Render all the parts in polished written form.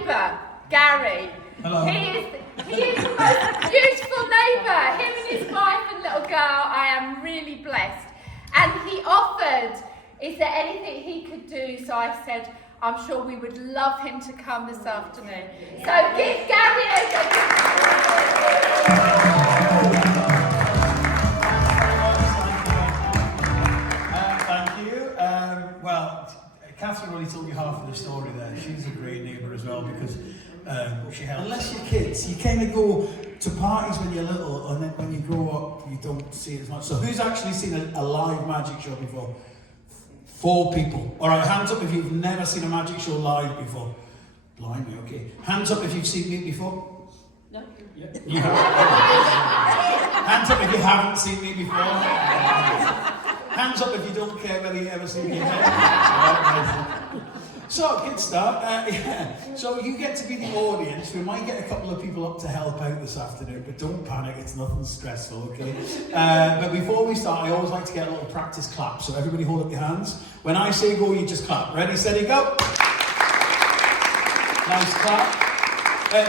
neighbour, Gary. Hello. He is the most beautiful neighbour. Him and his wife and little girl. I am really blessed. And he offered, is there anything he could do? So I said, I'm sure we would love him to come this afternoon. So give Gary Thank you. Well, Catherine already told you half of the story there. She's a great neighbour as well because she helps. Unless you're kids, you kind of go to parties when you're little, and then when you grow up, you don't see it as much. So who's actually seen a live magic show before? 4 people. All right, hands up if you've never seen a magic show live before. Blimey, okay. Hands up if you've seen me before. No. Yeah. You have. Hands up if you haven't seen me before. Hands up if you don't care whether you ever see me again. So, good start. Yeah. So you get to be the audience. We might get a couple of people up to help out this afternoon, but don't panic, it's nothing stressful, okay? But before we start, I always like to get a little practice clap. So everybody hold up your hands. When I say go, you just clap. Ready, steady, go. Nice clap.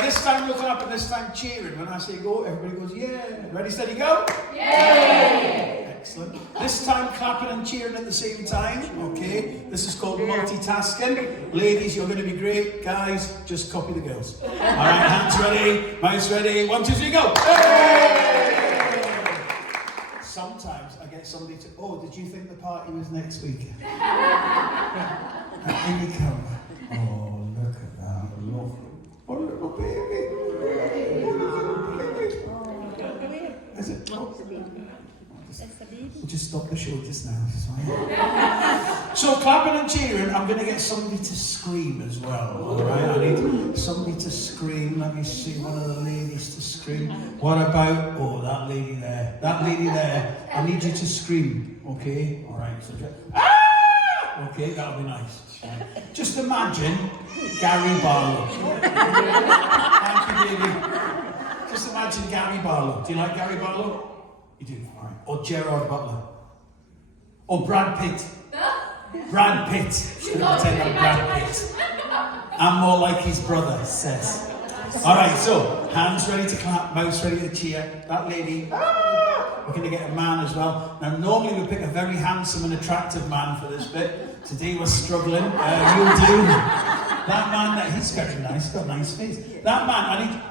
This time looking up and this time cheering. When I say go, everybody goes, yeah. Ready, steady, go. Yay! Excellent. This time clapping and cheering at the same time. Okay. This is called multitasking. Ladies, you're going to be great. Guys, just copy the girls. All right, hands ready, mouths ready. 1, 2, 3, go. Hey! Sometimes I get somebody to, oh, did you think the party was next week? In you come. Oh, look at that. Look. Oh, little baby. Is it? We'll just stop the show just now. So clapping and cheering, I'm going to get somebody to scream as well. All right, I need somebody to scream. Let me see, one of the ladies to scream. What about, oh, that lady there. That lady there, I need you to scream, okay? All right, so just, ah! Okay, that'll be nice. Just imagine Gary Barlow. Thank you, baby. Just imagine Gary Barlow. Do you like Gary Barlow? You do, all right. Or Gerard Butler. Or Brad Pitt. Brad Pitt. Brad Pitt. I'm more like his brother, says. All right, so hands ready to clap, mouths ready to cheer. That lady, ah! We're going to get a man as well. Now, normally we pick a very handsome and attractive man for this bit. Today we're struggling. You'll do. That man, he's very nice. He's got a nice face. That man, I need.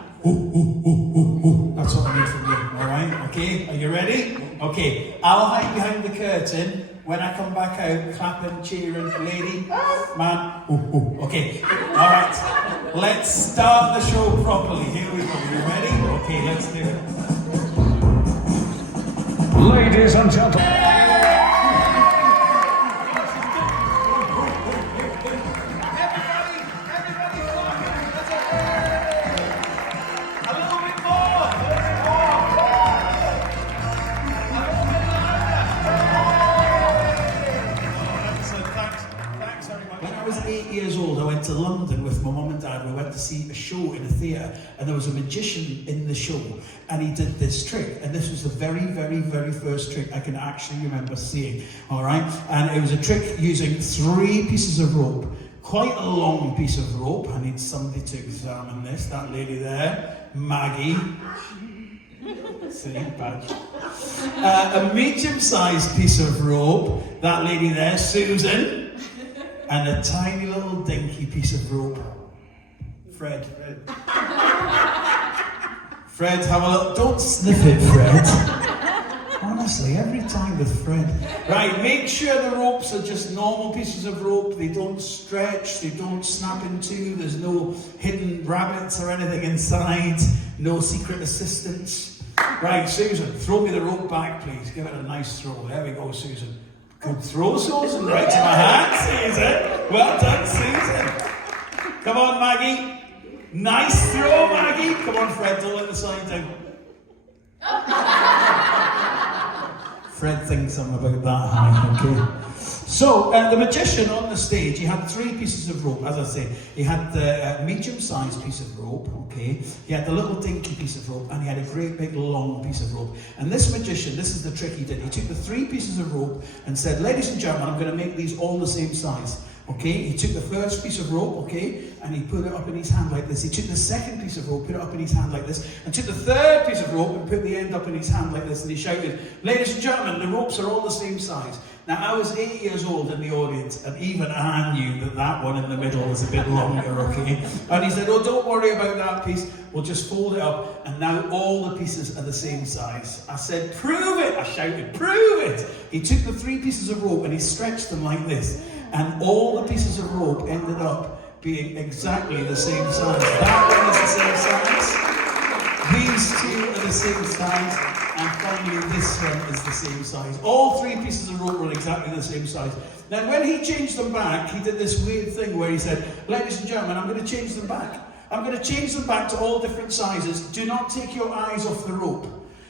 That's what I need from you, alright? Okay, are you ready? Okay, I'll hide behind the curtain. When I come back out, clapping, cheering, lady, man, okay, alright. Let's start the show properly. Here we go, you ready? Okay, let's do it. Ladies and gentlemen. To London with my mum and dad. We went to see a show in a theatre, and there was a magician in the show, and he did this trick, and this was the very, very, very first trick I can actually remember seeing. All right, and it was a trick using 3 pieces of rope, quite a long piece of rope. I need somebody to examine this. That lady there, Maggie. See, badge. A medium-sized piece of rope. That lady there, Susan. And a tiny little dinky piece of rope. Fred. Fred, have a look. Don't sniff it, Fred. Honestly, every time with Fred. Right, make sure the ropes are just normal pieces of rope. They don't stretch, they don't snap in two. There's no hidden rabbits or anything inside. No secret assistants. Right, Susan, throw me the rope back, please. Give it a nice throw. There we go, Susan. Good throw, Susan. Right to my hand, Susan. Well done, Susan. Come on, Maggie. Nice throw, Maggie. Come on, Fred, don't let the sign down. Fred thinks I'm about that high, okay? So, the magician on the stage, he had 3 pieces of rope, as I say. He had the medium-sized piece of rope, okay? He had the little dinky piece of rope, and he had a great big long piece of rope. And this magician, this is the trick he did. He took the 3 pieces of rope and said, ladies and gentlemen, I'm going to make these all the same size. Okay, he took the first piece of rope, okay, and he put it up in his hand like this. He took the second piece of rope, put it up in his hand like this, and took the third piece of rope and put the end up in his hand like this, and he shouted, "Ladies and gentlemen, the ropes are all the same size." Now, I was 8 years old in the audience, and even I knew that that one in the middle was a bit longer, okay? And he said, "Oh, don't worry about that piece, we'll just fold it up, and now all the pieces are the same size." I said, "Prove it!" I shouted, "Prove it!" He took the 3 pieces of rope and he stretched them like this, and all the pieces of rope ended up being exactly the same size. That one is the same size, these 2 are the same size, and finally this one is the same size. All 3 pieces of rope were exactly the same size. Now when he changed them back, he did this weird thing where he said, "Ladies and gentlemen, I'm going to change them back. I'm going to change them back to all different sizes. Do not take your eyes off the rope.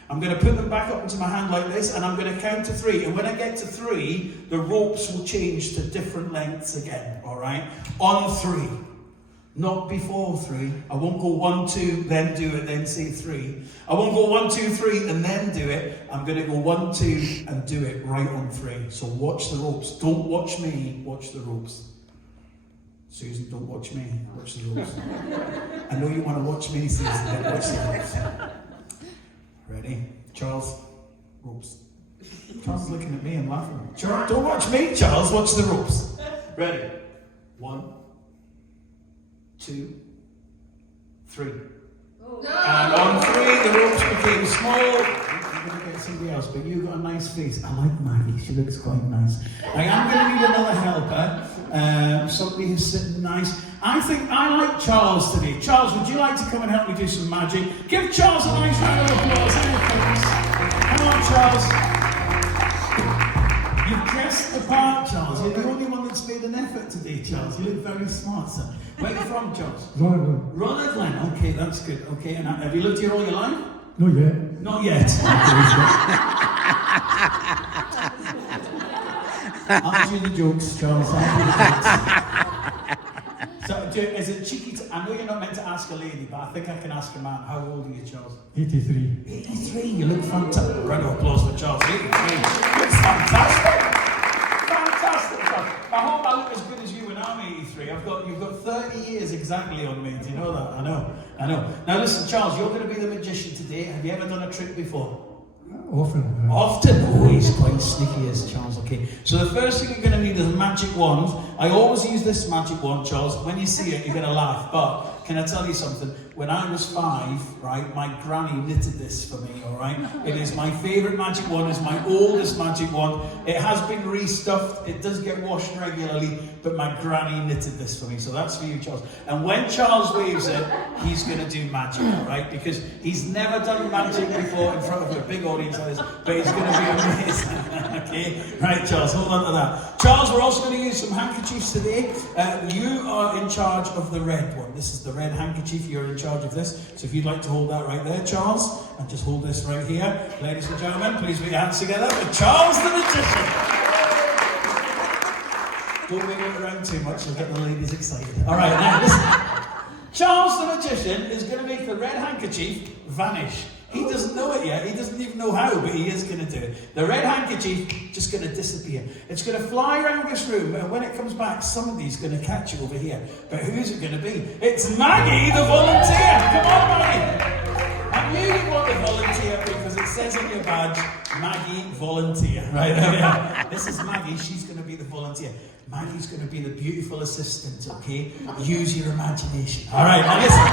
I'm going to put them back up into my hand like this, and I'm going to count to 3. And when I get to 3, the ropes will change to different lengths again, all right? On 3. Not before 3. I won't go 1, 2, then do it, then say 3. I won't go 1, 2, 3, and then do it. I'm going to go 1, 2, and do it right on 3. So watch the ropes. Don't watch me, watch the ropes. Susan, don't watch me, watch the ropes. I know you want to watch me, Susan, then watch the ropes. Ready? Charles, ropes. Charles is looking at me and laughing. Charles, don't watch me, Charles, watch the ropes. Ready? 1, 2, 3. No. And on 3, the ropes became small. I'm going to get somebody else, but you've got a nice face. I like Maggie, she looks quite nice. I am going to need another helper, somebody who's sitting nice. I think I like Charles today. Charles, would you like to come and help me do some magic? Give Charles a nice round of applause. Come on, Charles. You've dressed the part, Charles. You're the only one that's made an effort today, Charles. You look very smart, sir. Where are you from, Charles? Rutherglen. Rutherglen. Okay, that's good. Okay, and have you lived here all your life? Not yet. Not yet. I'll do the jokes, Charles. I'll do the jokes. So, is it cheeky to, I know you're not meant to ask a lady, but I think I can ask a man. How old are you, Charles? 83. 83, you look fantastic. Round of applause for Charles. 83. Looks fantastic. Fantastic, Charles. I hope I look as good as you when I'm 83. You've got 30 years exactly on me. Do you know that? I know. Now listen, Charles, you're going to be the magician today. Have you ever done a trick before? Often. Often? Oh, he's quite sneaky, is Charles. Okay. So the first thing you're going to need is a magic wand. I always use this magic wand, Charles. When you see it, you're going to laugh. But can I tell you something? When I was 5, right, my granny knitted this for me, all right? It is my favourite magic wand. It's my oldest magic wand. It has been restuffed. It does get washed regularly, but my granny knitted this for me. So that's for you, Charles. And when Charles waves it, he's going to do magic, all right? Because he's never done magic before in front of a big audience like this, but it's going to be amazing. Okay? Right, Charles, hold on to that. Charles, we're also going to use some handkerchiefs today. You are in charge of the red one. This is the red handkerchief. You're in charge of this. So if you'd like to hold that right there, Charles, and just hold this right here. Ladies and gentlemen, please put your hands together for Charles the Magician. Don't wiggle it around too much, you'll get the ladies excited. All right, now listen. Charles the Magician is going to make the red handkerchief vanish. He doesn't know it yet, he doesn't even know how, but he is going to do it. The red handkerchief just going to disappear. It's going to fly around this room, and when it comes back, somebody's going to catch it over here. But who's it going to be? It's Maggie, the volunteer! Come on, Maggie! I knew you'd want the volunteer because it says on your badge, Maggie, volunteer. Right there we are. This is Maggie, she's going to be the volunteer. Maggie's going to be the beautiful assistant, okay? Use your imagination. All right, now listen.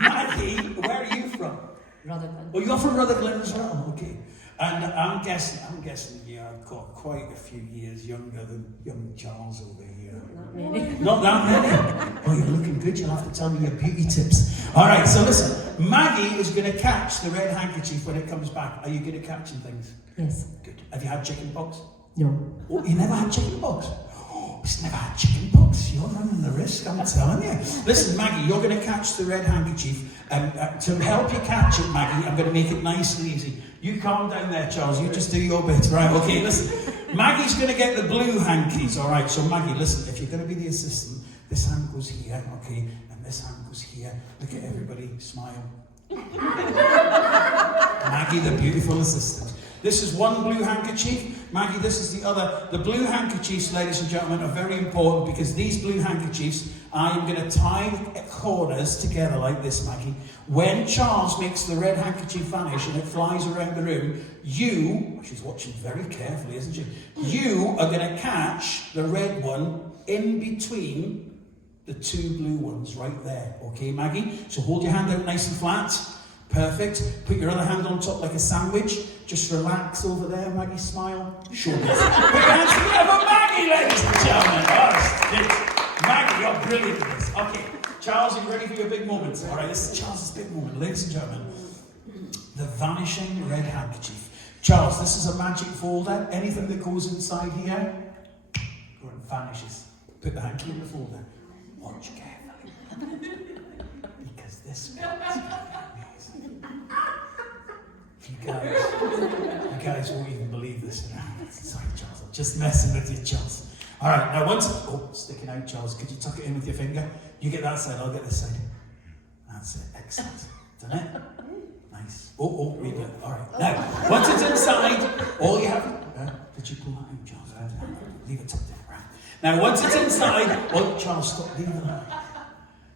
Maggie, where are you from? Rutherglen. Oh, you're from Rutherglen as well, okay. And I'm guessing you're quite a few years younger than young Charles over here. Not really. Not that many? Oh, you're looking good, you'll have to tell me your beauty tips. All right, so listen, Maggie is going to catch the red handkerchief when it comes back. Are you good at catching things? Yes. Good. Have you had chicken pox? No. Oh, you never had chicken pox? Oh, he's never had chicken pox. You're running the risk, I'm telling you. Listen, Maggie, you're going to catch the red handkerchief. To help you catch it, Maggie, I'm going to make it nice and easy. You calm down there, Charles. You just do your bit, right? Okay, listen. Maggie's going to get the blue hankies, all right? So, Maggie, listen, if you're going to be the assistant, this hand goes here, okay? And this hand goes here. Look at everybody. Smile. Maggie, the beautiful assistant. This is one blue handkerchief. Maggie, this is the other. The blue handkerchiefs, ladies and gentlemen, are very important because these blue handkerchiefs, I am going to tie corners together like this, Maggie. When Charles makes the red handkerchief vanish and it flies around the room, you, she's watching very carefully, isn't she? You are going to catch the red one in between the two blue ones right there. Okay, Maggie? So hold your hand out nice and flat. Perfect. Put your other hand on top like a sandwich. Just relax over there, Maggie. Smile. Shoulders. Put your hands together for Maggie, ladies and gentlemen. Oh, Maggie, you're brilliant at this. Okay, Charles, are you ready for your big moment? All right, this is Charles' big moment. Ladies and gentlemen, the vanishing red handkerchief. Charles, this is a magic folder. Anything that goes inside here, vanishes. Put the hanky in the folder. Watch carefully. Because this one is amazing. You guys won't even believe this. Sorry, Charles, I'm just messing with you, Charles. All right, now once it's sticking out, Charles, could you tuck it in with your finger? You get that side, I'll get this side. That's it, excellent. Done it? Nice. Read it. All right. Now, once it's inside, all you have. Did you pull that out, Charles? Leave it tucked in, right? Now, once it's inside, Charles, stop leaving that.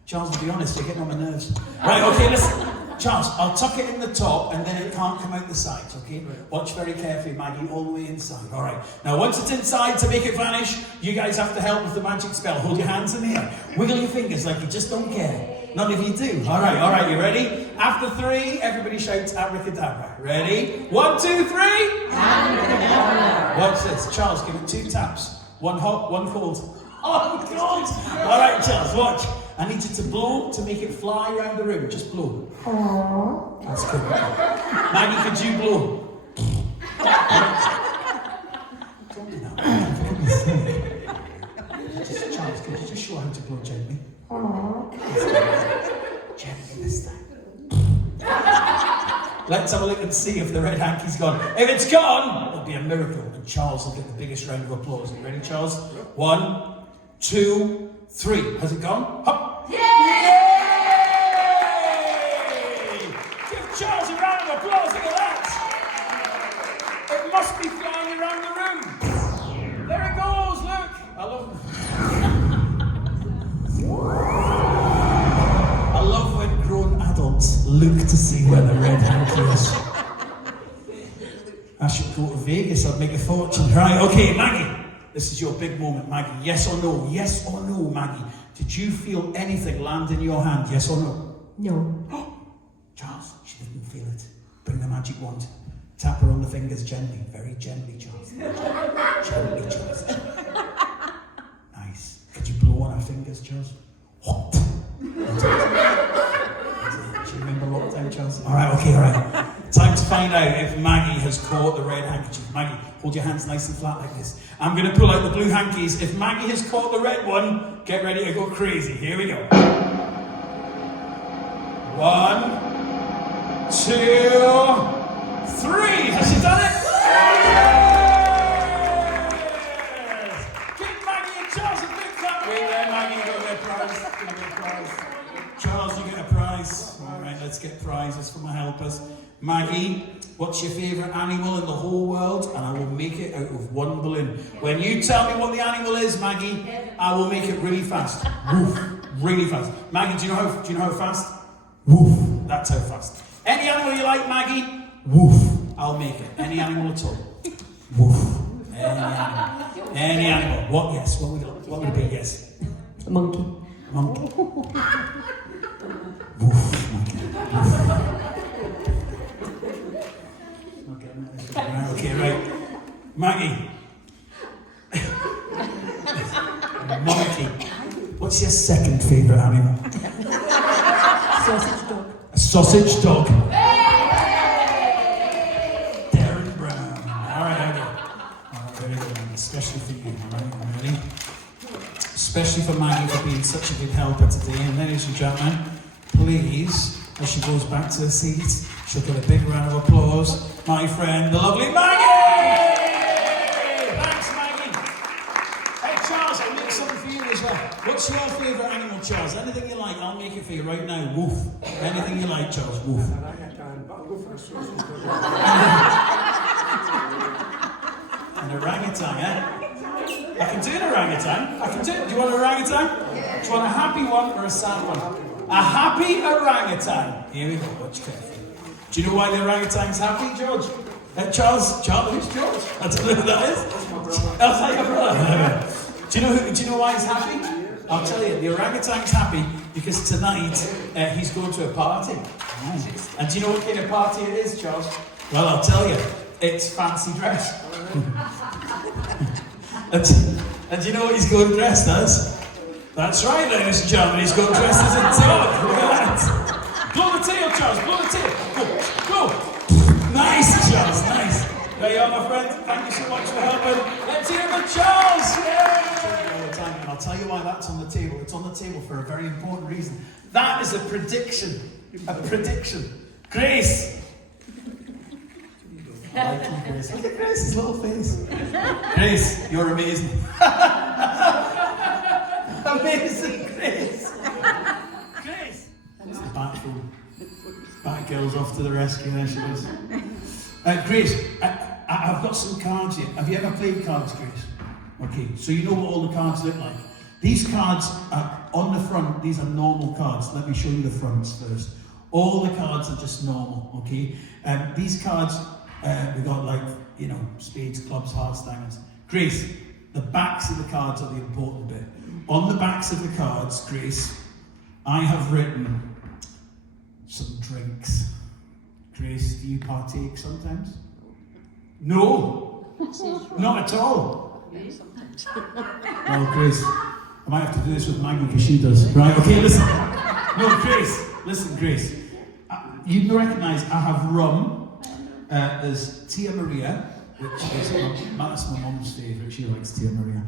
Charles, to be honest, you're getting on my nerves. Right, okay, listen. Charles, I'll tuck it in the top and then it can't come out the sides, okay? Watch very carefully, Maggie, all the way inside. All right. Now, once it's inside, to make it vanish, you guys have to help with the magic spell. Hold your hands in the air. Wiggle your fingers like you just don't care. None of you do. All right, you ready? After 3, everybody shouts abracadabra. Ready? 1, 2, 3. Abracadabra. Watch this. Charles, give it 2 taps. 1 hot, 1 cold. Oh, God! All right, Charles, watch. I need you to blow to make it fly around the room. Just blow. That's good. Maggie, could you blow? Don't do that. For goodness sake. Charles, could you just show how to blow gently? Gently this time. Let's have a look and see if the red hanky's gone. If it's gone, it'll be a miracle, and Charles will get the biggest round of applause. Are you ready, Charles? 1, 2, 3. Has it gone? Hop! Yay! Give Charles a round of applause. Look at that. It must be flying around the room. There it goes. Look. I love when grown adults look to see where the red hanky is. I should go to Vegas. I'd make a fortune. Right. Okay, Maggie. This is your big moment, Maggie. Yes or no? Yes or no, Maggie? Did you feel anything land in your hand? Yes or no? No. Charles, she didn't feel it. Bring the magic wand. Tap her on the fingers gently. Very gently, Charles. Gently, Charles. Nice. Could you blow on her fingers, Charles? What? Do you remember lockdown, Charles? All right. Time to find out if Maggie has caught the red handkerchief. Maggie, hold your hands nice and flat like this. I'm going to pull out the blue hankies. If Maggie has caught the red one, get ready to go crazy. Here we go. 1, 2, 3. Has she done it? Yes! Give Maggie and Charles a big clap. Wait there, Maggie. You got a prize. Charles, you get a prize. All right, let's get prizes for my helpers. Maggie, what's your favourite animal in the whole world? And I will make it out of 1 balloon. When you tell me what the animal is, Maggie, I will make it really fast. Woof. Really fast. Maggie, do you know how fast? Woof. That's how fast. Any animal you like, Maggie? Woof. I'll make it. Any animal at all? Woof. Any animal. What? Yes. What would it be? Yes. A monkey. Monkey. Woof. Monkey. Okay, right. Maggie. Monkey. What's your second favourite animal? Sausage dog. A sausage dog. Darren Brown. All right, very good. Especially for you. All right, ready? Especially for Maggie for being such a good helper today. And ladies and gentlemen, please, as she goes back to her seat, she'll get a big round of applause. My friend, the lovely Maggie! Thanks, Maggie. Hey, Charles, I'll make something for you as well. What's your favourite animal, Charles? Anything you like, I'll make it for you right now. Woof. Anything you like, Charles. Woof. An orangutan, eh? I can do an orangutan. I can do it. Do you want an orangutan? Do you want a happy one or a sad one? A happy orangutan. Here we go. Watch carefully. Do you know why the orangutan's happy, George? Charles? Who's George? I don't know who that is. That's like a brother. Do you know why he's happy? I'll tell you. The orangutan's happy because tonight he's going to a party. And do you know what kind of party it is, Charles? Well, I'll tell you. It's fancy dress. And do you know what he's going dressed as? That's right, ladies and gentlemen, he's going dressed as a dog. Look at that. Blow the tail, Charles, blow the tail. Go. Nice, Charles, nice. There you are, my friend. Thank you so much for helping. Let's hear it for Charles. Yay! All the time, and I'll tell you why that's on the table. It's on the table for a very important reason. That is a prediction. A prediction. Grace. I like you, Grace. Look at Grace's little face. Grace, you're amazing. Amazing, Grace. Grace. That's the bathroom. Batgirl's off to the rescue. There she is. Grace, I've got some cards here. Have you ever played cards, Grace? Okay, so you know what all the cards look like. These cards are on the front. These are normal cards. Let me show you the fronts first. All the cards are just normal. Okay. These cards. We got spades, clubs, hearts, diamonds. Grace, the backs of the cards are the important bit. On the backs of the cards, Grace, I have written some drinks. Grace, do you partake sometimes? No, not at all. Well, Grace, I might have to do this with Maggie because she does. Right, okay, listen. No, Grace, listen, Grace. You recognise I have rum. There's Tia Maria, which is that's my mum's favourite. She likes Tia Maria.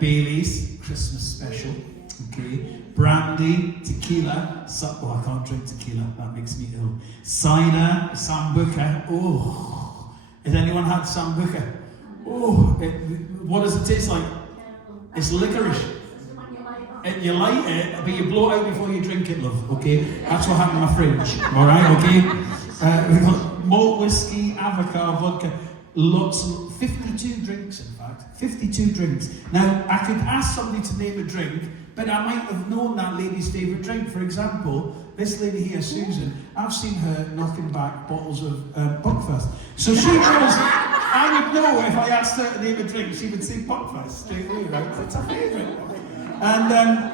Bailey's Christmas special. Okay. Brandy, tequila. I can't drink tequila. That makes me ill. Cider, sambuca. Oh, has anyone had sambuca? Oh, what does it taste like? It's licorice. You light it, but you blow it out before you drink it, love. Okay, that's what happened in my fridge. All right. Okay. We've got malt whiskey, avocado, vodka, lots of 52 drinks, in fact. 52 drinks. Now, I could ask somebody to name a drink, but I might have known that lady's favourite drink. For example, this lady here, Susan, I've seen her knocking back bottles of Buckfast. So she knows, I would know if I asked her to name a drink, she would say Buckfast straight away, right? It's a favourite. And,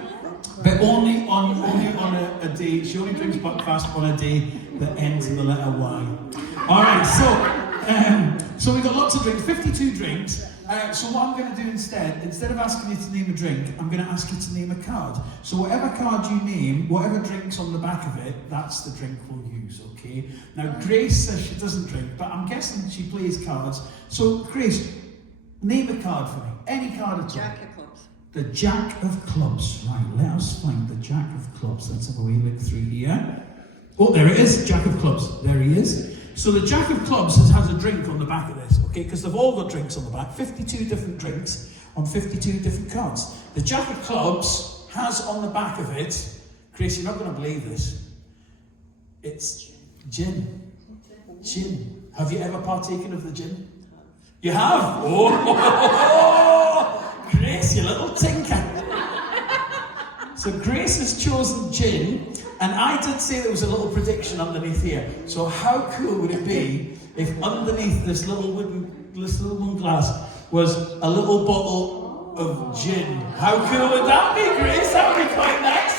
but only on a day. She only drinks Buckfast on a day that ends in the letter Y. All right, so we've got lots of drinks, 52 drinks. So what I'm going to do instead of asking you to name a drink, I'm going to ask you to name a card. So whatever card you name, whatever drink's on the back of it, that's the drink we'll use, okay? Now, Grace says she doesn't drink, but I'm guessing she plays cards. So, Grace, name a card for me. Any card at all. Jack of clubs. The Jack of Clubs. Right, let us find the Jack of Clubs. Let's have a wee look through here. Oh, there it is, Jack of Clubs. There he is. So the Jack of Clubs has a drink on the back of this, okay? Because they've all got drinks on the back. 52 different drinks on 52 different cards. The Jack of Clubs has on the back of it, Grace, you're not going to believe this. It's gin. Gin. Have you ever partaken of the gin? You have? Oh, Grace, you little tinker. So Grace has chosen gin. And I did say there was a little prediction underneath here. So how cool would it be if underneath this little wooden glass was a little bottle of gin? How cool would that be, Grace? That would be quite nice.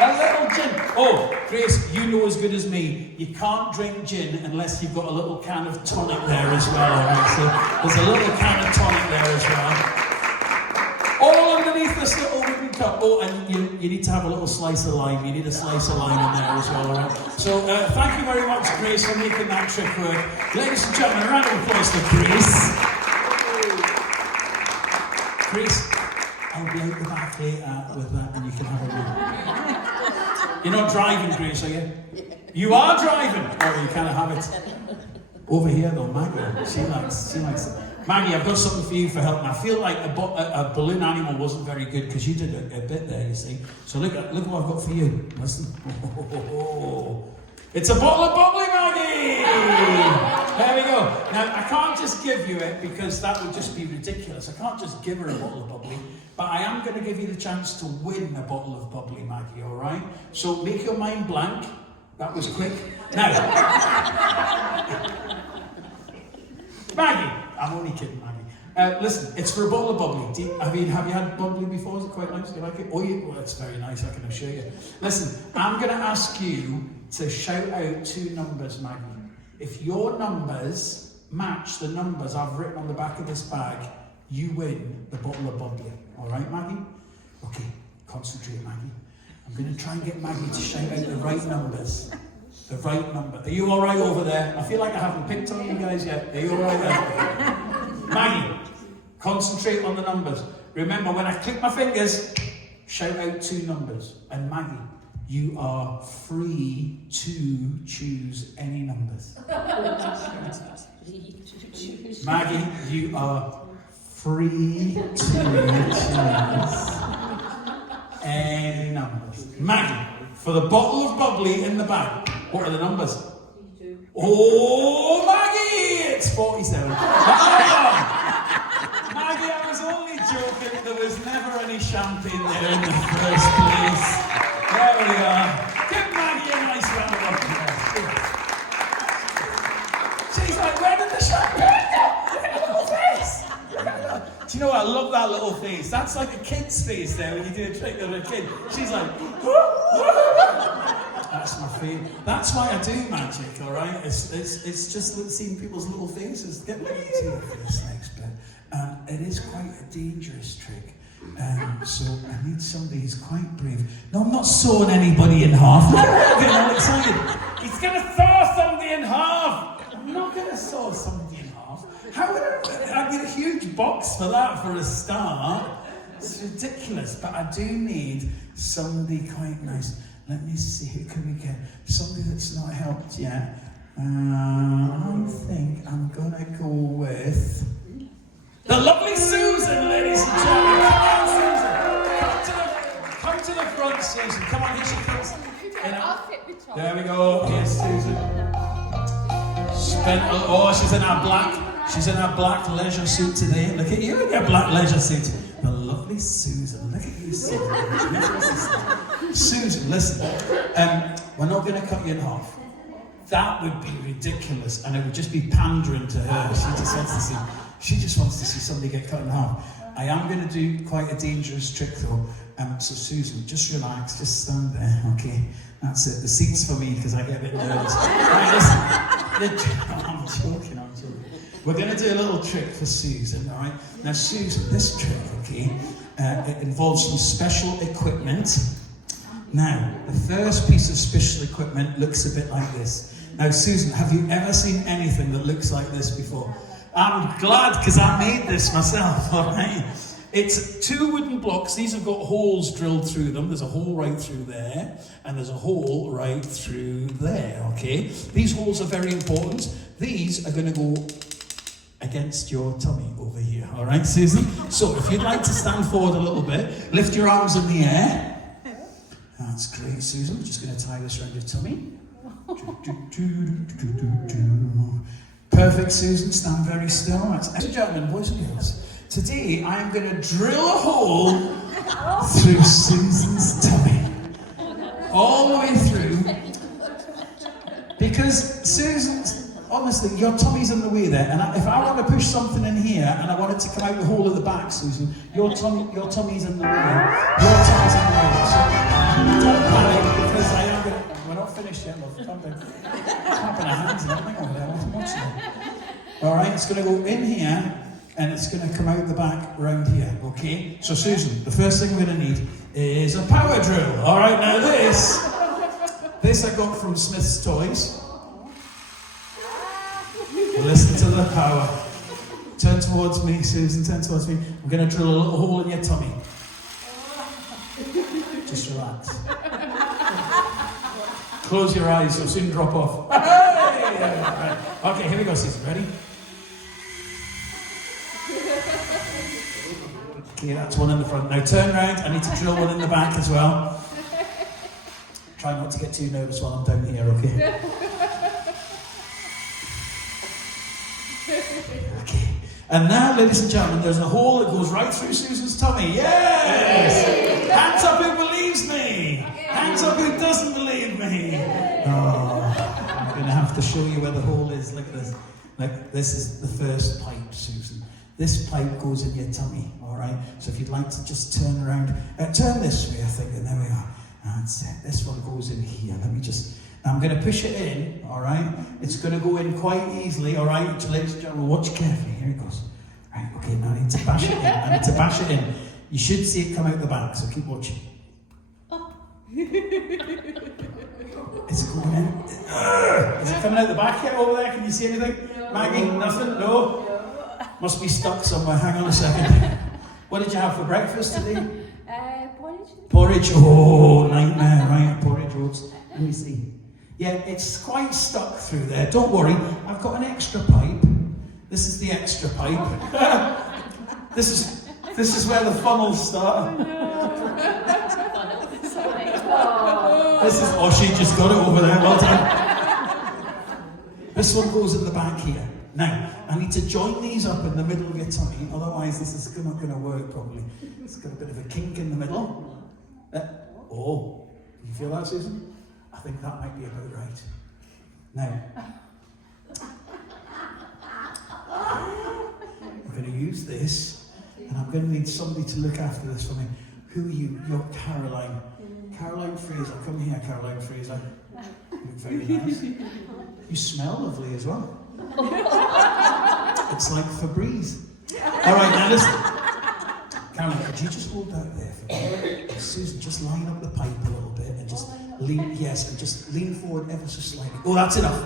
A little gin. Oh, Grace, you know as good as me, you can't drink gin unless you've got a little can of tonic there as well. All right? So there's a little can of tonic there as well. All underneath this little wooden cup. Oh, and you need to have a little slice of lime. You need a slice of lime in there as well, all right? So thank you very much, Grace, for making that trick work. Ladies and gentlemen, a round of applause for Grace. Grace, I'll be out the back later with that and you can have a look. You're not driving, Grace, are you? You are driving! Oh, you can't have it. Over here though, Maggie, she likes it. Maggie, I've got something for you for helping. I feel like a balloon animal wasn't very good because you did a bit there, you see. So look what I've got for you. Listen. Oh. It's a bottle of bubbly, Maggie! There we go. Now, I can't just give you it because that would just be ridiculous. I can't just give her a bottle of bubbly, but I am going to give you the chance to win a bottle of bubbly, Maggie, all right? So make your mind blank. That was quick. Now, Maggie, I'm only kidding, Maggie. Listen, it's for a bottle of bubbly. Have you had bubbly before? Is it quite nice? Do you like it? Oh, it's very nice, I can assure you. Listen, I'm going to ask you to shout out 2 numbers, Maggie. If your numbers match the numbers I've written on the back of this bag, you win the bottle of bubbly. All right, Maggie? Okay, concentrate, Maggie. I'm going to try and get Maggie to shout out the right numbers. The right number. Are you all right over there? I feel like I haven't picked on you guys yet. Are you all right there? Maggie, concentrate on the numbers. Remember, when I click my fingers, shout out 2 numbers. And Maggie, you are free to choose any numbers. Maggie, you are free to choose any numbers. Maggie, for the bottle of bubbly in the bag, what are the numbers? 42. Oh, Maggie, it's 47. Maggie, I was only joking. There was never any champagne there in the first place. There we are. Give Maggie a nice round of applause. She's like, where did the champagne go? Look at her little face. Do you know what? I love that little face. That's like a kid's face there when you do a trick with a kid. She's like, that's my favourite. That's why I do magic, all right? It's just seeing people's little faces. Get ready to your face next bit. It is quite a dangerous trick. So I need somebody who's quite brave. No, I'm not sawing anybody in half. I'm getting all excited. He's going to saw somebody in half. I'm not going to saw somebody in half. How would I get a huge box for that for a start? It's ridiculous. But I do need somebody quite nice. Let me see, who can we get? Somebody that's not helped yet. I think I'm going to go with the lovely Susan, ladies and gentlemen. Come on, Susan. Come to the front, Susan. Come on, here she comes. There we go. Here's Susan. She's in her black leisure suit today. Look at you in your black leisure suit. The lovely Susan. Look at you, Susan. Susan, listen. We're not going to cut you in half. That would be ridiculous, and it would just be pandering to her. She just wants to see somebody get cut in half. I am going to do quite a dangerous trick, though. So Susan, just relax, just stand there, okay? That's it. The seat's for me because I get a bit nervous. Right, listen. I'm joking. We're going to do a little trick for Susan, all right? Now, Susan, this trick, okay, it involves some special equipment. Now, the first piece of special equipment looks a bit like this. Now, Susan, have you ever seen anything that looks like this before? I'm glad, because I made this myself, all right? It's 2 wooden blocks. These have got holes drilled through them. There's a hole right through there, and there's a hole right through there, okay? These holes are very important. These are going to go against your tummy over here, all right, Susan? So if you'd like to stand forward a little bit, lift your arms in the air. That's great, Susan. We're just going to tie this around your tummy. Perfect, Susan. Stand very still. Ladies and gentlemen, boys and girls, today I'm going to drill a hole through Susan's tummy. All the way through. Because Susan's, honestly, your tummy's in the way there. And if I want to push something in here and I want it to come out the hole at the back, Susan, your tummy's in the way. Your tummy's in the way. So don't panic, because I am going to... We're not finished yet, love. Clapping our hands and everything over there. I'm watching it. All right, it's going to go in here, and it's going to come out the back round here, okay? So, Susan, the first thing we're going to need is a power drill. All right, now this I got from Smith's Toys. Listen to the power. Turn towards me, Susan, turn towards me. I'm going to drill a little hole in your tummy. Just relax. Close your eyes, you'll soon drop off. Right. Okay, here we go, Susan. Ready? Okay, that's one in the front. Now turn around. I need to drill one in the back as well. Try not to get too nervous while I'm down here, okay? Okay. And now, ladies and gentlemen, there's a hole that goes right through Susan's tummy. Yes! Hands up who believes me! Hands up who doesn't believe me! Oh, I'm going to have to show you where the hole is. Look at this. Look, this is the first pipe, Susan. This pipe goes in your tummy, all right? So if you'd like to just turn around, turn this way, I think, and there we are. That's it. This one goes in here. Let me just... Now I'm going to push it in, all right? It's going to go in quite easily, all right? Ladies and gentlemen, watch carefully. Here it goes. Right, okay, now I need to bash it in. I need to bash it in. You should see it come out the back, so keep watching. Is it going in? Is it coming out the back yet over there? Can you see anything? No. Maggie, nothing? No? Must be stuck somewhere. Hang on a second. What did you have for breakfast today? Porridge. Porridge. Oh, nightmare, right? Porridge oats. Let me see. Yeah, it's quite stuck through there. Don't worry, I've got an extra pipe. This is the extra pipe. This is where the funnels start. Oh, she just got it over there. Well done. This one goes in the back here. Now, I need to join these up in the middle of your tummy, otherwise this is not going to work properly. It's got a bit of a kink in the middle. Oh, you feel that, Susan? I think that might be about right. Now, I'm going to use this, and I'm going to need somebody to look after this for me. Who are you? You're Caroline. Caroline Fraser. Come here, Caroline Fraser. You look very nice. You smell lovely as well. It's like Febreze. All right, now listen. Caroline, could you just hold that there for me? Susan, just line up the pipe a little bit and just lean, yes, and just lean forward ever so slightly. Oh, that's enough.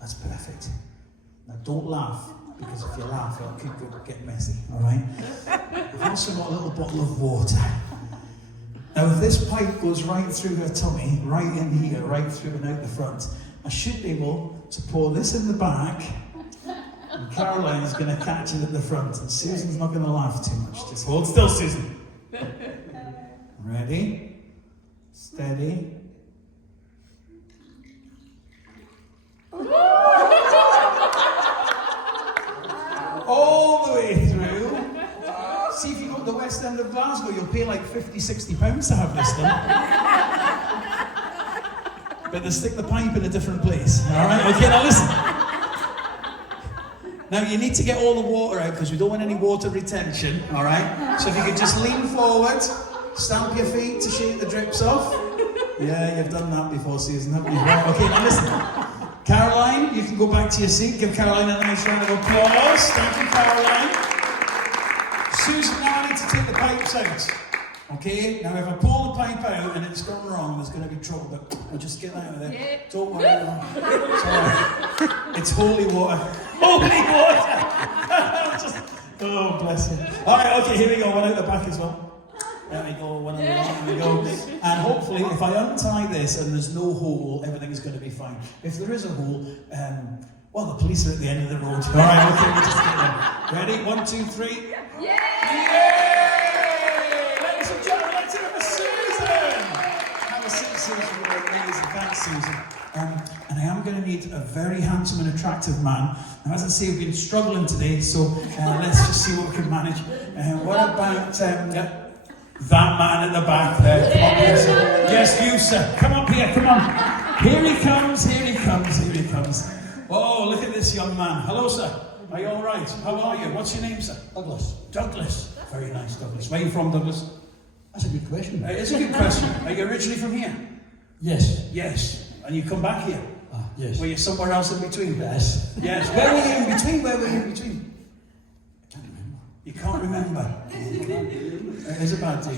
That's perfect. Now don't laugh, because if you laugh, it could get messy, all right? I've also got a little bottle of water. Now, if this pipe goes right through her tummy, right in here, right through and out the front, I should be able to pour this in the back, and Caroline is going to catch it at the front, and Susan's not going to laugh too much. Just hold still, Susan. Ready? Steady. All the way through. See, if you go to the West End of Glasgow, you'll pay like £50-60 to have this done. But they stick the pipe in a different place. Alright, okay, now listen. Now you need to get all the water out because we don't want any water retention, alright? So if you could just lean forward, stamp your feet to shake the drips off. Yeah, you've done that before, Susan, haven't you? Right, okay, now listen. Caroline, you can go back to your seat. Give Caroline a nice round of applause. Thank you, Caroline. Susan, now I need to take the pipes out. Okay, now if I pull the pipe out and it's gone wrong, there's going to be trouble, but I'll just get out of there. Yeah. Don't worry. It's all right. It's holy water. Holy water! Oh, bless you. All right, okay, here we go. One out the back as well. There we go, one on the line, there we go. And hopefully, if I untie this and there's no hole, everything is going to be fine. If there is a hole, well, the police are at the end of the road. All right, okay, we'll just get them. Ready? 1, 2, 3. Yay! Ladies and gentlemen, let's hear it for Susan! Have a seat, Susan. You're amazing. Thanks, Susan. And I am going to need a very handsome and attractive man. Now, as I say, we've been struggling today, so let's just see what we can manage. What about that man at the back there? Come on here, sir. Yes, you, sir. Come up here, come on. Here he comes, here he comes, here he comes. Oh, look at this young man. Hello, sir. Are you all right? How are you? What's your name, sir? Douglas. Douglas. Very nice, Douglas. Where are you from, Douglas? That's a good question. It's a good question. Are you originally from here? Yes. Yes. And you come back here? Yes. Were you somewhere else in between? Yes. Yes. Where were you in between? Where were you in between? I can't remember. You can't remember. It is a bad day.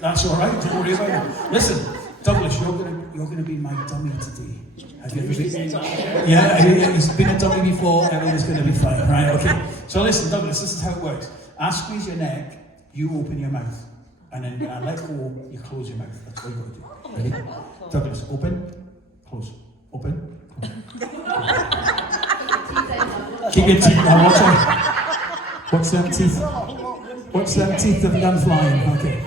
That's all right. Don't worry about it. Listen, Douglas, you're gonna be my dummy today. Have you ever been? Yeah, he's been a dummy before. Everything's gonna be fine, right? Okay. So listen, Douglas, this is how it works. I squeeze your neck, you open your mouth, and then when I let go, you close your mouth. That's what you gotta do. Ready? Douglas, open, close, open, close. Keep your teeth on. What's them teeth? What's them teeth that have gone flying? Okay.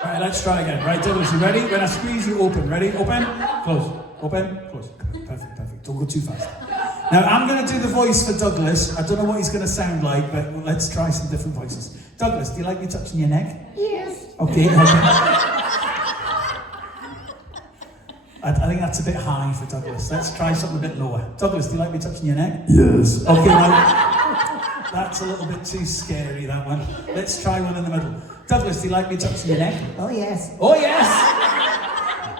Alright, let's try again. Right, Douglas, you ready? When I squeeze, you open. Ready? Open, close, open, close. Perfect, perfect. Don't go too fast. Now, I'm going to do the voice for Douglas. I don't know what he's going to sound like, but let's try some different voices. Douglas, do you like me touching your neck? Yes. Okay. I think that's a bit high for Douglas. Let's try something a bit lower. Douglas, do you like me touching your neck? Yes. Okay, now, that's a little bit too scary, that one. Let's try one in the middle. Douglas, do you like me touching your neck? Oh yes. Oh, yes!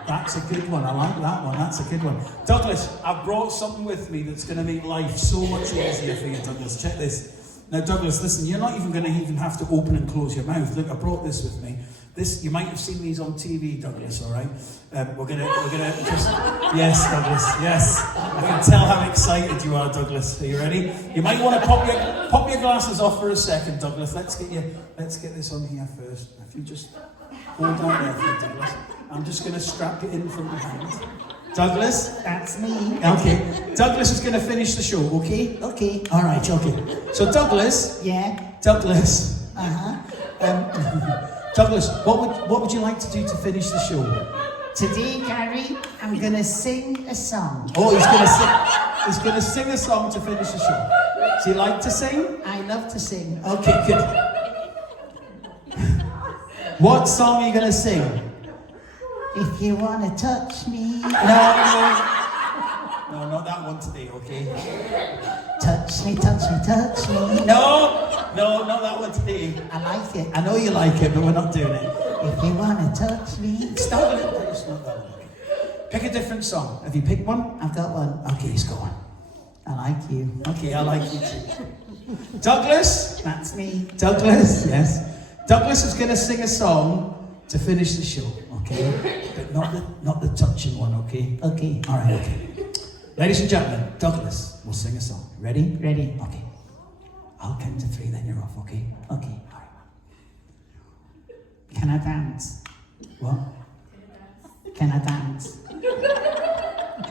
That's a good one. I like that one. That's a good one. Douglas, I've brought something with me that's going to make life so much easier for you, Douglas. Check this. Now, Douglas, listen, you're not even going to have to open and close your mouth. Look, I brought this with me. This, you might have seen these on TV, Douglas, all right? We're gonna just... Yes, Douglas, yes. I can tell how excited you are, Douglas. Are you ready? You might want to pop your glasses off for a second, Douglas. Let's get this on here first. If you just hold on there for Douglas. I'm just going to strap it in from behind. Douglas? That's me. Okay. Douglas is going to finish the show, okay? Okay. All right, okay. So, Douglas... Yeah. Douglas... Uh-huh. Douglas, what would you like to do to finish the show? Today, Gary, I'm gonna sing a song. Oh, he's gonna sing a song to finish the show. Do you like to sing? I love to sing. Okay, good. What song are you gonna sing? If you wanna touch me, No, not that one today, okay? touch me, touch me, touch me. No, not that one today. I like it. I know you like it, but we're not doing it. If you wanna touch me. Stop it. It's not that one. Pick a different song. Have you picked one? I've got one. Okay, let's go on. I like you. Okay, I like you too. Douglas? That's me. Douglas? Yes. Douglas is going to sing a song to finish the show, okay? But not the touching one, okay? Okay. All right, okay. Ladies and gentlemen, Douglas will sing a song. Ready? Ready. Okay. I'll count to 3, then you're off, okay? Okay. All right. Can I dance? What? Can I dance? Do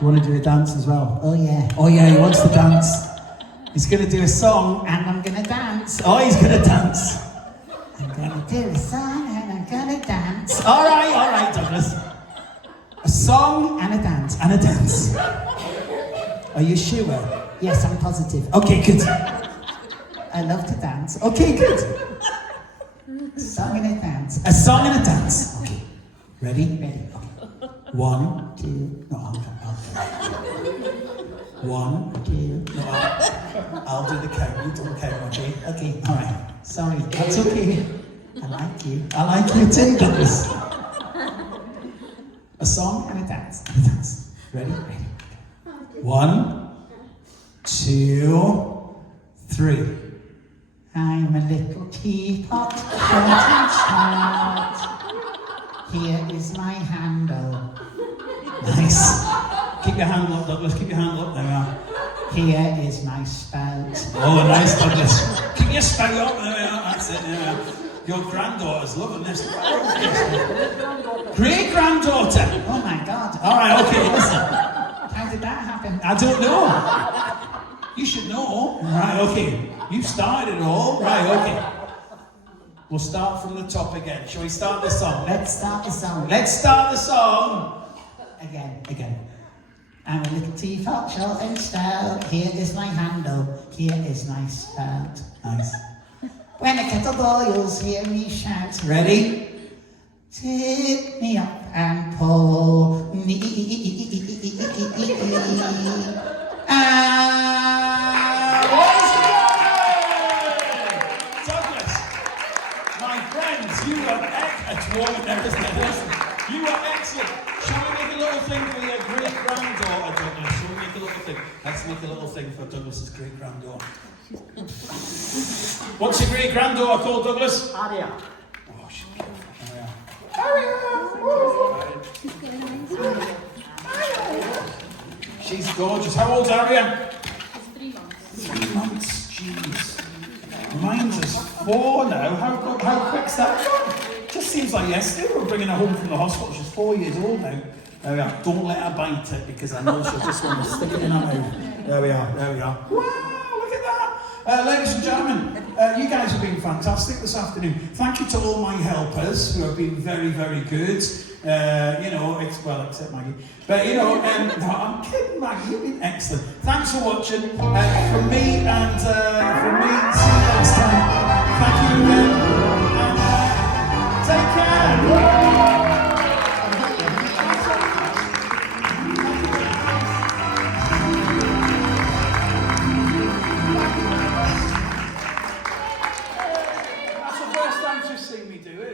you want to do a dance as well? Oh yeah. Oh yeah, he wants to dance. He's going to do a song. And I'm gonna dance. Oh, he's going to dance. I'm gonna do a song and I'm gonna dance. All right, Douglas. A song And a dance. and a dance. Are you sure? Yes, I'm positive. Okay, good. I love to dance. Okay, good. Song and a dance. A song and a dance. Okay. Ready? Ready. Okay. 1, 2, no, I'll 1, 2. no, I'll do the count. You don't count, okay? Okay. All right. Sorry. That's okay. I like you. I like you too, Douglas. A song And a dance. and a dance. Ready? Ready. 1, 2, 3. I'm a little teapot, short and stout. Here is my handle. Nice. Keep your hand up, Douglas. Keep your hand up. There we are. Here is my spout. Oh, nice, Douglas. Keep your spout up. There we are. That's it. There we are. Your granddaughter's loving this. Great granddaughter. Oh my God. All right. Okay. Listen. How did that happen? I don't know. You should know. Right. Okay. You started it all. Right. Okay. We'll start from the top again. Shall we start the song? Let's start the song. Let's start the song Again. I'm a little teapot, short and stout. Here is my handle. Here is my spout. Nice. When the kettle boils, hear me shout. Ready? Tip me up and pull me Douglas, my friends, you were You were excellent. Shall we make a little thing for your great granddaughter, Douglas? Shall we make a little thing? Let's make a little thing for Douglas's great granddaughter. What's your great granddaughter called, Douglas? Aria. Oh, she's beautiful. She's gorgeous. How old's Aria? 3 months. 3 months. Jeez. Mine's is 4 now. How quick's that? Just seems like yesterday. We're bringing her home from the hospital. She's 4 years old now. There we are. Don't let her bite it because I know she'll just want to stick it in her mouth. There we are. Wow, look at that. Ladies and gentlemen, you guys have been fantastic this afternoon. Thank you to all my helpers who have been very, very good. Except Maggie. But, no, I'm kidding, Maggie. You've been excellent. Thanks for watching. From me, see you next time. Thank you again. And take care.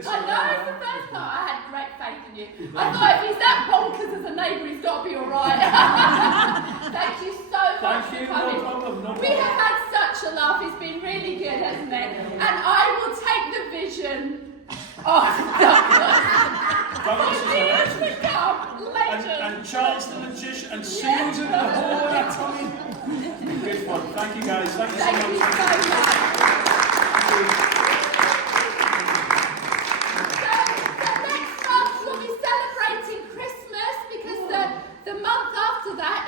I know, it's the first part. I had great faith in you. I thought if he's that bonkers as a neighbour, he's got to be alright. Thank you so much for coming. No problem. We have had such a laugh. It's been really good, hasn't it? And I will take the vision of Douglas. And Charles the magician and Susan the whole Tommy. Good fun. Thank you guys. Thank you so much. Thank you so much.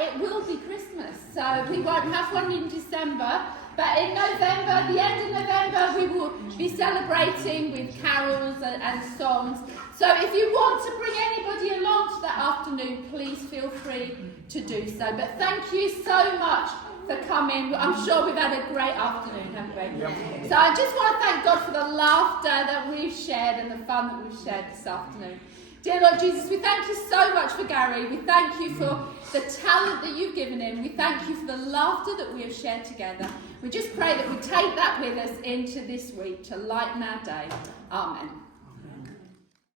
It will be Christmas, so we won't have one in December, but in November, the end of November, we will be celebrating with carols and songs. So if you want to bring anybody along to that afternoon, please feel free to do so. But thank you so much for coming. I'm sure we've had a great afternoon, haven't we? Yep. So I just want to thank God for the laughter that we've shared and the fun that we've shared this afternoon. Dear Lord Jesus, we thank you so much for Gary. We thank you for the talent that you've given him. We thank you for the laughter that we have shared together. We just pray that we take that with us into this week to lighten our day. Amen.